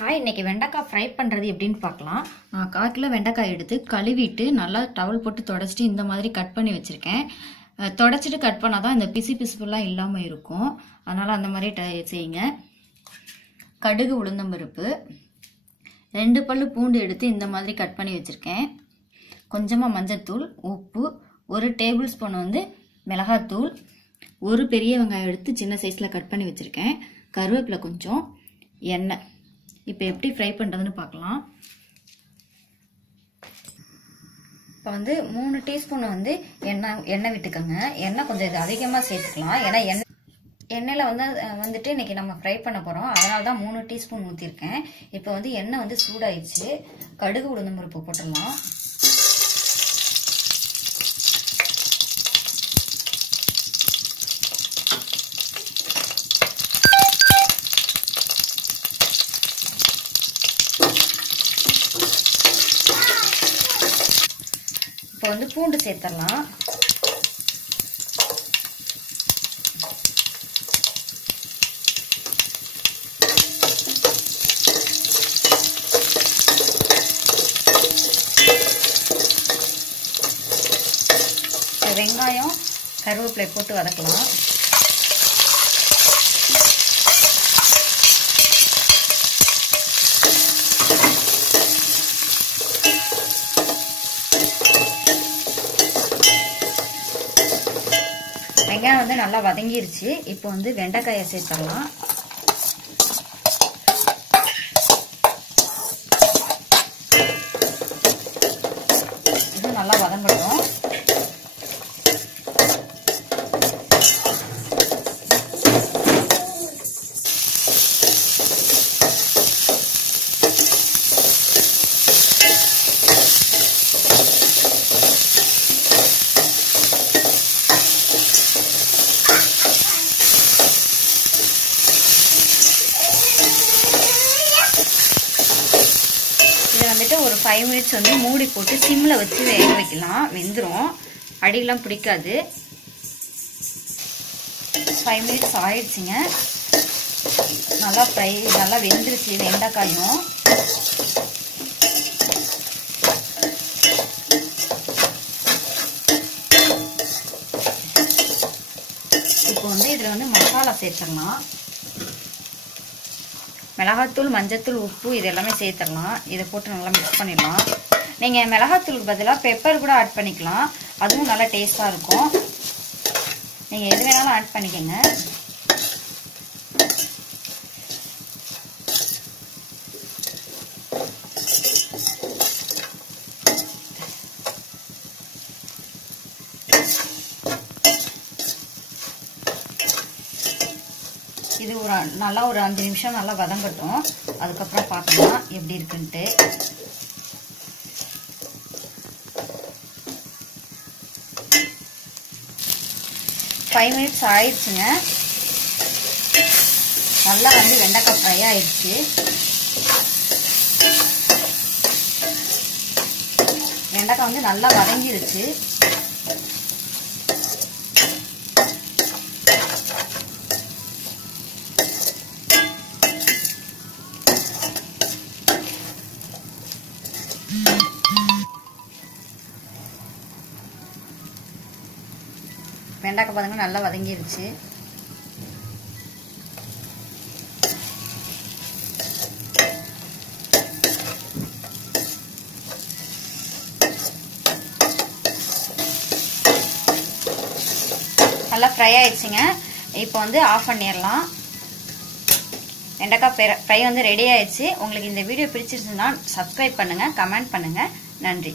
Hi, இன்னைக்கு வெண்டைக்காய் fry பண்ணுறது எப்படின்னு பார்க்கலாம். நான் 1/4 கிலோ வெண்டைக்காய் எடுத்து கழுவிட்டு நல்லா டவல் போட்டு தொடச்சிட்டு இந்த மாதிரி கட் பண்ணி வச்சுருக்கேன். தொடச்சிட்டு கட் பண்ணால் தான் இந்த பிசுலாம் இல்லாமல் இருக்கும். அதனால் அந்த மாதிரி செய்யுங்க. கடுகு, உளுந்தம்பருப்பு, 2 பல்லு பூண்டு எடுத்து இந்த மாதிரி கட் பண்ணி வச்சுருக்கேன். கொஞ்சமாக மஞ்சத்தூள், உப்பு, 1 டேபிள் ஸ்பூன் மிளகாத்தூள், 1 பெரிய வெங்காயம் எடுத்து சின்ன சைஸில் கட் பண்ணி வச்சுருக்கேன். கருவேப்பிலை கொஞ்சம், எண்ணெய். இப்போ எப்படி ஃப்ரை பண்ணுறதுன்னு பார்க்கலாம். இப்போ 3 டீஸ்பூன் எண்ணெய் விட்டுக்கோங்க. எண்ணெய் கொஞ்சம் இது அதிகமாக சேர்த்துக்கலாம். ஏன்னா எண்ணெயில் வந்துட்டு இன்னைக்கு நம்ம ஃப்ரை பண்ண போகிறோம். அதனால தான் 3 டீஸ்பூன் ஊற்றிருக்கேன். இப்போ எண்ணெய் சூடாயிடுச்சு. கடுகு, உளுந்தம்பருப்பு போட்டுடலாம். இப்போ பூண்டு சேர்த்துடலாம். வெங்காயம், கருவேப்பிலை போட்டு வதக்கலாம். வெங்காயம் நல்லா வதங்கிருச்சு. இப்போ வெண்டைக்காயை சேர்த்துடலாம். இது நல்லா வதங்கட்டும். இதை ஒரு 5 மினிட்ஸ் மூடி போட்டு சிம்ல வச்சு வேக வைக்கலாம். வெந்துடும், அடியெல்லாம் பிடிக்காது. 5 மினிட்ஸ் ஆயிடுச்சுங்க. நல்லா வெந்துருச்சு வெண்டைக்காயும். இப்போ இதுல மசாலா சேர்த்துடலாம். மிளகாத்தூள், மஞ்சத்தூள், உப்பு இது எல்லாமே சேர்த்துடலாம். இதை போட்டு நல்லா மிக்ஸ் பண்ணிடலாம். நீங்கள் மிளகாத்தூளுக்கு பதிலாக பெப்பர் கூட ஆட் பண்ணிக்கலாம். அதுவும் நல்லா டேஸ்ட்டாக இருக்கும். நீங்கள் எது வேணாலும் ஆட் பண்ணிக்கோங்க. இது நல்லா ஒரு 5 நிமிஷம் நல்லா வதங்கட்டும். அதுக்கப்புறம் பார்க்கலாம் எப்படி இருக்குன்ட்டு. ஃபைவ் மினிட்ஸ் ஆயிடுச்சுங்க. நல்லா வெண்டைக்காய் ஃப்ரை ஆயிடுச்சு. வெண்டைக்காய் நல்லா வதங்கிடுச்சு. வெண்டைக்காய் பாருங்க நல்லா வதங்கிருச்சு. நல்லா ஃப்ரை ஆயிடுச்சுங்க. இப்போ ஆஃப் பண்ணிடலாம். வெண்டைக்காய் ஃப்ரை ரெடி ஆயிடுச்சு. உங்களுக்கு இந்த வீடியோ பிடிச்சிருச்சுன்னா சப்ஸ்கிரைப் பண்ணுங்க, கமெண்ட் பண்ணுங்க. நன்றி.